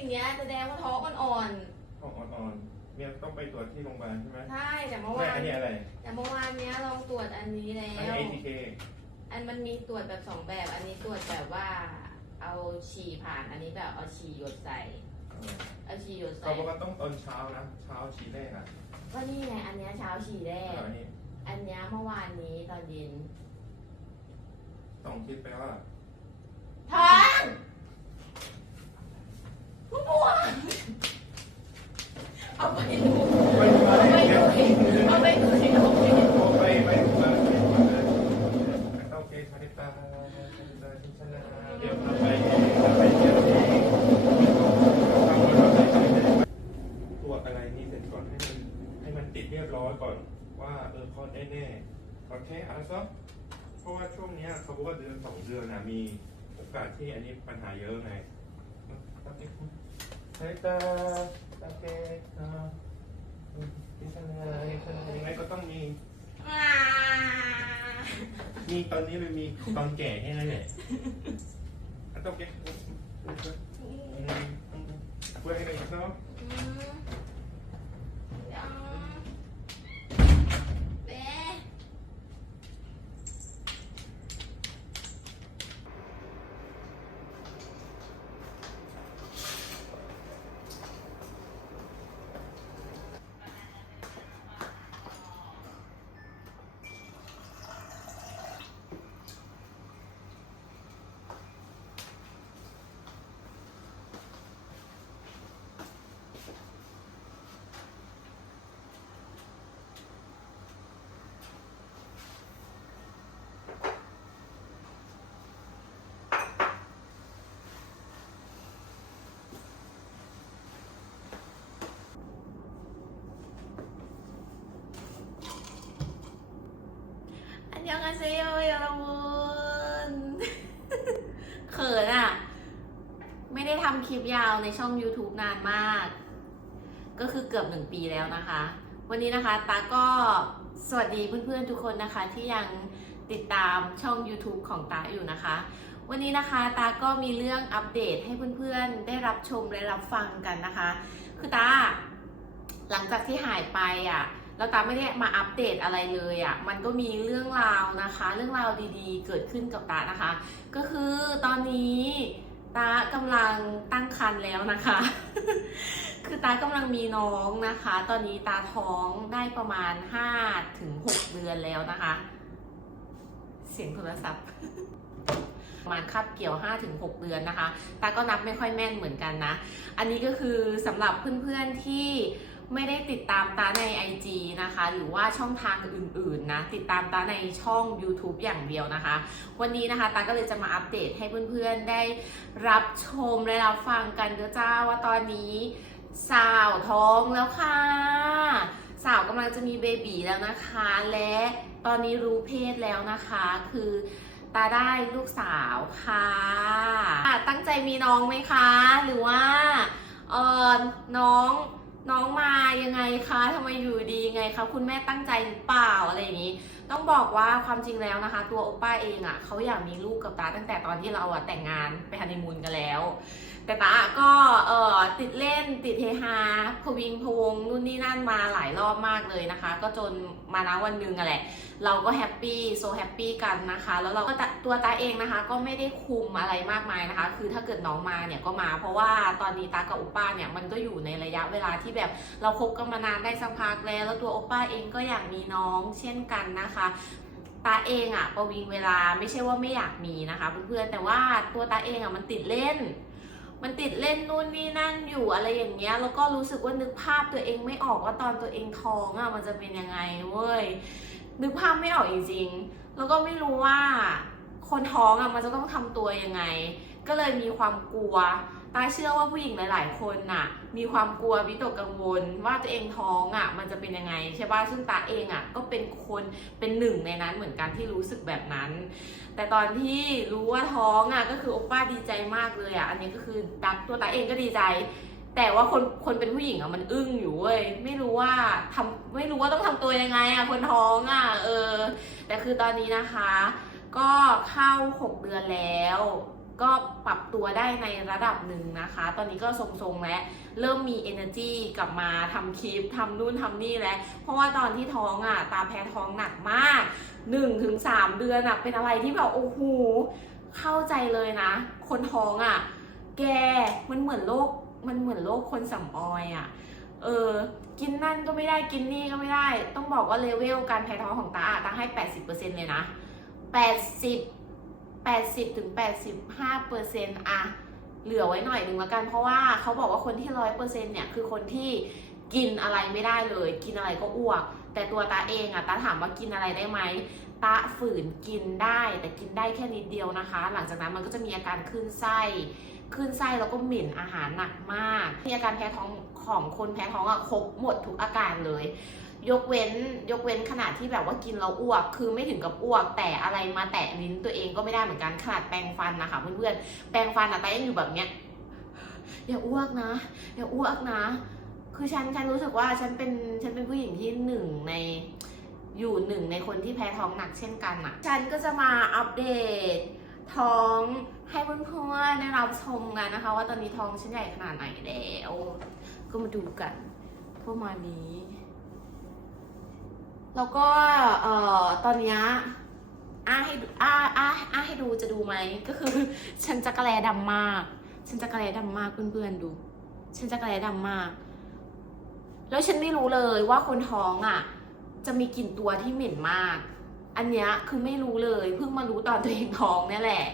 อย่างเงี้ยแสดงว่าท้องมันอ่อนท้องอ่อนๆเนี่ยต้องไปตรวจที่โรงพยาบาลใช่ไหมใช่แต่เมื่อไม่วานอันนี้อะไรแต่เมื่อวานเนี้ยลองตรวจอันนี้แล้อันวนี้ ATK อันมันมีตรวจแบบสองแบบ อันนี้ตรวจแบบว่า เอาฉี่ผ่านอันนี้แบบเอาฉี่หยดใส่เออเอาฉี่หยดเขาใส่บอกว่าต้องตอนเช้านะเช้าชีแรกอะก็นี่ไงอันเนี้ยเช้าฉี่แรเอกออันนี้อันเนี้ยเมื่อวานนี้ตอนเย็น ต้องคิดไปว่า ท้องผู้ป่วยเอาไปดู ไปมา เอาไป เดี๋ ดู ยว เอาไปดูสิเอาไปดู ไปไปมาโอเคคาริตาเดี๋ยวเราไปไปเที่ยวที่ตรวจอะไรนี่เสร็จก่อนให้มันให้มันติดเรียบร้อยก่อนว่าเออคลอดแน่ๆโอเคเอาซะเพราะว่าช่วงนี้เขาบอกว่าเดือนสองเดือนนะมีโอกาสที่อันนี้ปัญหาเยอะไงคาริตาโอเคอ่าดิฉันอะไรยังไงก็ต้องมี มีตอนนี้มันมีตอนแก่แค่นั้นแหละต้องเก็บ นาเซโยยอรมุนเขินอะ ไม่ได้ทำคลิปยาวในช่อง YouTube นานมาก ก็คือเกือบหนึ่งปีแล้วนะคะ วันนี้นะคะตาก็สวัสดีเพื่อนๆทุกคนนะคะ ที่ยังติดตามช่อง YouTube ของตาอยู่นะคะ วันนี้นะคะตาก็มีเรื่องอัปเดตให้เพื่อนๆ ได้รับชมและรับฟังกันนะคะ คือตาหลังจากที่หายไปอะ แล้วตาไม่ได้มาอัปเดตอะไรเลยอะ มันก็มีเรื่องราวนะคะ เรื่องราวดีๆ เกิดขึ้นกับตานะคะ ก็คือตอนนี้ตากำลังตั้งครรภ์แล้วนะคะ คือตากำลังมีน้องนะคะ ตอนนี้ตาท้องได้ประมาณ5ถึง6เดือนแล้วนะคะ เสียงโทรศัพท์ประมาณคับเกี่ยว 5-6 เดือนนะคะ ตาก็นับไม่ค่อยแม่นเหมือนกันนะ อันนี้ก็คือสำหรับเพื่อนๆที่ ไม่ได้ติดตามตาใน IG นะคะ หรือว่าช่องทางอื่นๆนะติดตามตาในช่อง YouTube อย่างเดียวนะคะ วันนี้นะคะตาก็เลยจะมาอัปเดตให้เพื่อนๆได้รับชมและรับฟังกันเด้อจ้าว่าตอนนี้สาวท้องแล้วค่ะ สาวกำลังจะมีเบบีแล้วนะคะ และตอนนี้รู้เพศแล้วนะคะ คือตาได้ลูกสาวค่ะอะตั้งใจมีน้องไหมคะ หรือว่าเออน้อง น้องมายังไงคะทำไมอยู่ดีไงคะคุณแม่ตั้งใจหรือเปล่าอะไรอย่างนี้ ต้องบอกว่าความจริงแล้วนะคะ ตัวโอป้าเองอะ่ะเขาอยากมีลูกกับตาตั้งแต่ตอนที่เราอะแต่งงานไปฮันนีมูนกันแล้ว แต่ตาก็เออติดเล่นติดเฮฮาพวิงพวงนู่นนี่นั่นมาหลายรอบมากเลยนะคะ ก็จนมานะวันหนึงอะแหละ เราก็แฮปปี้โซแฮปปี้กันนะคะ แล้วเราก็ตะตัวตาเองนะคะ ก็ไม่ได้คุมอะไรมากมายนะคะ คือถ้าเกิดน้องมาเนี่ยก็มา เพราะว่าตอนนี้ตากับโอป้าเนี่ยมันก็อยู่ในระยะเวลาที่แบบเราคบกันมานานได้สักพักแล้ว แล้วตัวโอป้าเองก็อยากมีน้องเช่นกันนะคะตาเองอะประวิงเวลาไม่ใช่ว่าไม่อยากมีนะคะเพื่อนๆแต่ว่าตัวตาเองอะมันติดเล่น มันติดเล่นนู่นนี่นั่นอยู่อะไรอย่างเงี้ยแล้วก็รู้สึกว่านึกภาพตัวเองไม่ออกว่าตอนตัวเองท้องอะมันจะเป็นยังไงเว้ยนึกภาพไม่ออกจริงๆ แล้วก็ไม่รู้ว่าคนท้องอะมันจะต้องทำตัวยังไง ก็เลยมีความกลัว ตาเชื่อว่าผู้หญิงหลาย ๆ คนน่ะ มีความกลัววิตกกังวล ว่าตัวเองท้องอะ มันจะเป็นยังไงใช่ป่ะซึ่งตาเองอะ ก็เป็นคนเป็นหนึ่งในนั้นเหมือนกันที่รู้สึกแบบนั้น แต่ตอนที่รู้ว่าท้องอะก็คือโอป้าดีใจมากเลยอะอันนี้ก็คือตัตัวตาเองก็ดีใจ แต่ว่าคนคนเป็นผู้หญิงอะมันอึ้งอยู่เว้ยไม่รู้ว่าทำไม่รู้ว่าต้องทำตัวยังไงอะคนท้องอะเออ แต่คือตอนนี้นะคะ ก็เข้า 6 เดือนแล้ว ก็ปรับตัวได้ในระดับหนึ่งนะคะ ตอนนี้ก็ทรงๆแล้วเริ่มมี energy กลับมาทำคลิปทำนู่นทำนี่แล้ว เพราะว่าตอนที่ท้องอะ ตาแพ้ท้องหนักมาก 1-3ถึง3เดือนอะ เป็นอะไรที่แบบโอ้โหเข้าใจเลยนะ คนท้องอะ แกมันเหมือนโรคมันเหมือนโรคคนสำออยอะเออ กินนั่นก็ไม่ได้ กินนี่ก็ไม่ได้ ต้องบอกว่าเลเวลการแพ้ท้องของตาอะตาให้ 80%เลยนะ 80 80ถึง85เปอร์เซ็นต์อะเหลือไว้หน่อยหนึ่งละกัน เพราะว่าเขาบอกว่าคนที่ร้อยเปอร์เซ็นต์เนี่ยคือคนที่กินอะไรไม่ได้เลย กินอะไรก็อ้วก แต่ตัวตาเองอะตาถามว่ากินอะไรได้ไหมตาฝืนกินได้ แต่กินได้แค่นิดเดียวนะคะ หลังจากนั้นมันก็จะมีอาการขึ้นไส้ขึ้นไส้แล้วก็เหม็นอาหารหนักมากมีอาการแพ้ท้องของคนแพ้ท้องอะครบหมดทุกอาการเลย ยกเว้นยกเว้นขนาดที่แบบว่ากินแล้วอ้วก คือไม่ถึงกับอ้วก แต่อะไรมาแตะลิ้นตัวเองก็ไม่ได้เหมือนกันขนาดแปรงฟันนะคะเพื่อนๆแปรงฟันอะตายังอยู่แบบเนี้ยอย่าอ้วกนะ อย่าอ้วกนะ คือฉันฉันรู้สึกว่าฉันเป็นฉันเป็นผู้หญิงที่หนึ่งในอยู่หนึ่งในคนที่แพ้ท้องหนักเช่นกันอะฉันก็จะมาอัปเดตท้องให้เพื่อนๆได้รับชมกันนะคะ ว่าตอนนี้ท้องฉันใหญ่ขนาดไหนแล้ว ก็มาดูกันประมาณนี้ แล้วก็เอ่อตอนนี้อ้าให้อ้าอ้าอ้าให้ดูจะดูไหมก็คือ ฉันจะกระแลดำมาก ฉันจะกระแลดำมากเพื่อนๆดู ฉันจะกระแลดำมาก แล้วฉันไม่รู้เลยว่าคนท้องอะ จะมีกลิ่นตัวที่เหม็นมาก อันเนี้ยคือไม่รู้เลยเพิ่งมารู้ตอนตัวเองท้องนี่แหละ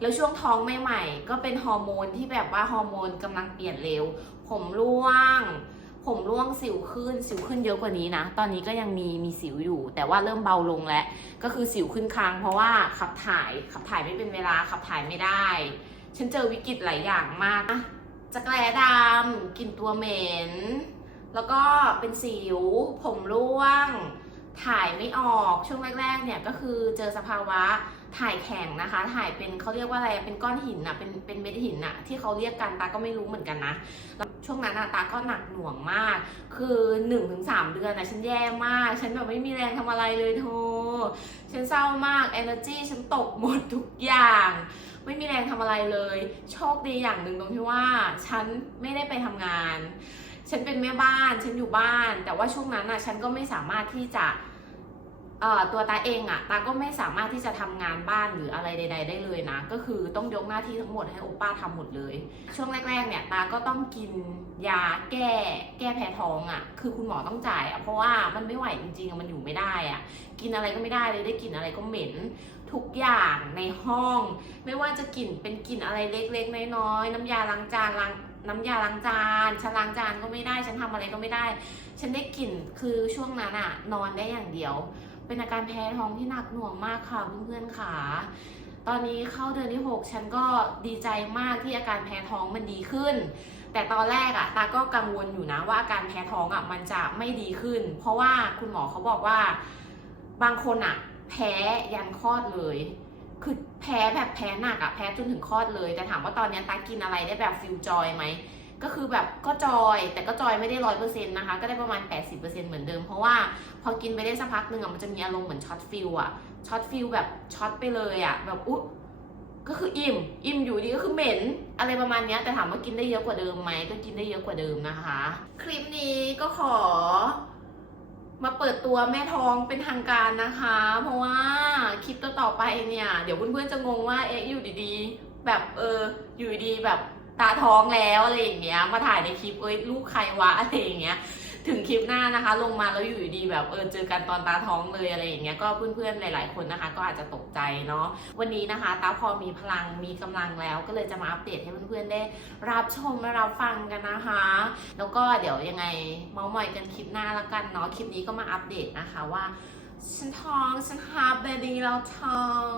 แล้วช่วงท้องใหม่ๆก็เป็นฮอร์โมนที่แบบว่าฮอร์โมนกำลังเปลี่ยนเร็ว ผมร่วง ผมร่วงสิวขึ้น สิวขึ้นเยอะกว่านี้นะ ตอนนี้ก็ยังมีมีสิวอยู่ แต่ว่าเริ่มเบาลงแล้ว ก็คือสิวขึ้นคางเพราะว่าขับถ่ายขับถ่ายไม่เป็นเวลาขับถ่ายไม่ได้ ฉันเจอวิกฤตหลายอย่างมากนะจะแกลดำกลิ่นตัวเหม็น แล้วก็เป็นสิว ผมร่วง ถ่ายไม่ออกช่วงแรกๆเนี่ยก็คือเจอสภาวะ ถ่ายแข็งนะคะ ถ่ายเป็นเขาเรียกว่าอะไรเป็นก้อนหินอะเป็นเป็นเม็ดหินอะที่เขาเรียกกันตาก็ไม่รู้เหมือนกันนะแล้วช่วงนั้นอะตาก็หนักหน่วงมาก คือ1นถึงสเดือนอะฉันแย่มาก ฉันแบบไม่มีแรงทำอะไรเลยโทฉันเศร้ามาก energy ฉันตกหมดทุกอย่าง ไม่มีแรงทำอะไรเลย โชคดีอย่างหนึ่งตรงที่ว่า ฉันไม่ได้ไปทำงาน ฉันเป็นแม่บ้าน ฉันอยู่บ้าน แต่ว่าช่วงนั้นอะฉันก็ไม่สามารถที่จะ ตัวตาเองอะตาก็ไม่สามารถที่จะทำงานบ้านหรืออะไรใด ๆ ได้เลยนะ ก็คือต้องยกหน้าที่ทั้งหมดให้โอป้าทำหมดเลย ช่วงแรกๆเนี่ยตาก็ต้องกินยาแก้แก้แพ้ท้องอะคือคุณหมอต้องจ่ายอะเพราะว่ามันไม่ไหวจริงๆมันอยู่ไม่ได้อะกินอะไรก็ไม่ได้เลยได้กลิ่นอะไรก็เหม็นทุกอย่างในห้อง ไม่ว่าจะกลิ่นเป็นกลิ่นอะไรเล็กๆน้อยๆน้ำยาล้างจานล้างน้ำยาล้างจานฉันล้างจานก็ไม่ได้ ฉันทำอะไรก็ไม่ได้ ฉันได้กลิ่นคือช่วงนั้นอะนอนได้อย่างเดียว เป็นอาการแพ้ท้องที่หนักหน่วงมากค่ะเพื่อนๆค่ะตอนนี้เข้าเดือนที่ 6 ฉันก็ดีใจมากที่อาการแพ้ท้องมันดีขึ้น แต่ตอนแรกอะตาก็กังวลอยู่นะว่าอาการแพ้ท้องอะมันจะไม่ดีขึ้น เพราะว่าคุณหมอเขาบอกว่าบางคนอะแพ้ยันคลอดเลย คือแพ้แบบแพ้หนักอะแพ้จนถึงคลอดเลย แต่ถามว่าตอนนี้ตากินอะไรได้แบบฟิลจอยไหม ก็คือแบบก็จอยแต่ก็จอยไม่ได้ร้อยเปอร์เซ็นต์นะคะ ก็ได้ประมาณ 80%เหมือนเดิม เพราะว่าพอกินไปได้สักพักหนึ่งอะมันจะมีอารมณ์เหมือนช็อตฟิลอะช็อตฟิลแบบช็อตไปเลยอะแบบอุ๊ก็คืออิ่ม อิ่มอยู่ดีก็คือเหม็น อะไรประมาณนี้แต่ถามว่ากินได้เยอะกว่าเดิมไหมก็กินได้เยอะกว่าเดิมนะคะ คลิปนี้ก็ขอ มาเปิดตัวแม่ท้องเป็นทางการนะคะ เพราะว่าคลิปต่อๆไปเนี่ย เดี๋ยวเพื่อนๆจะงงว่าเอ๊ะอยู่ดีๆ แบบเอออยู่ดีแบบ ตาท้องแล้วอะไรอย่างเงี้ย มาถ่ายในคลิปเอ้ยลูกใครวะอะไรอย่างเงี้ย ถึงคลิปหน้านะคะ ลงมาแล้วอยู่ดีแบบเออเจอกันตอนตาท้องเลยอะไรอย่างเงี้ย ก็เพื่อนๆหลายๆคนนะคะ ก็อาจจะตกใจเนาะ วันนี้นะคะตาพอมีพลังมีกำลังแล้ว ก็เลยจะมาอัปเดตให้เพื่อนๆได้ รับชมและรับฟังกันนะคะ แล้วก็เดี๋ยวยังไงเมาส์มอยกันคลิปหน้าละกันเนาะ คลิปนี้ก็มาอัปเดตนะคะว่าฉันท้องฉันฮาร์เบบีแล้วท้อง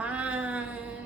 บาย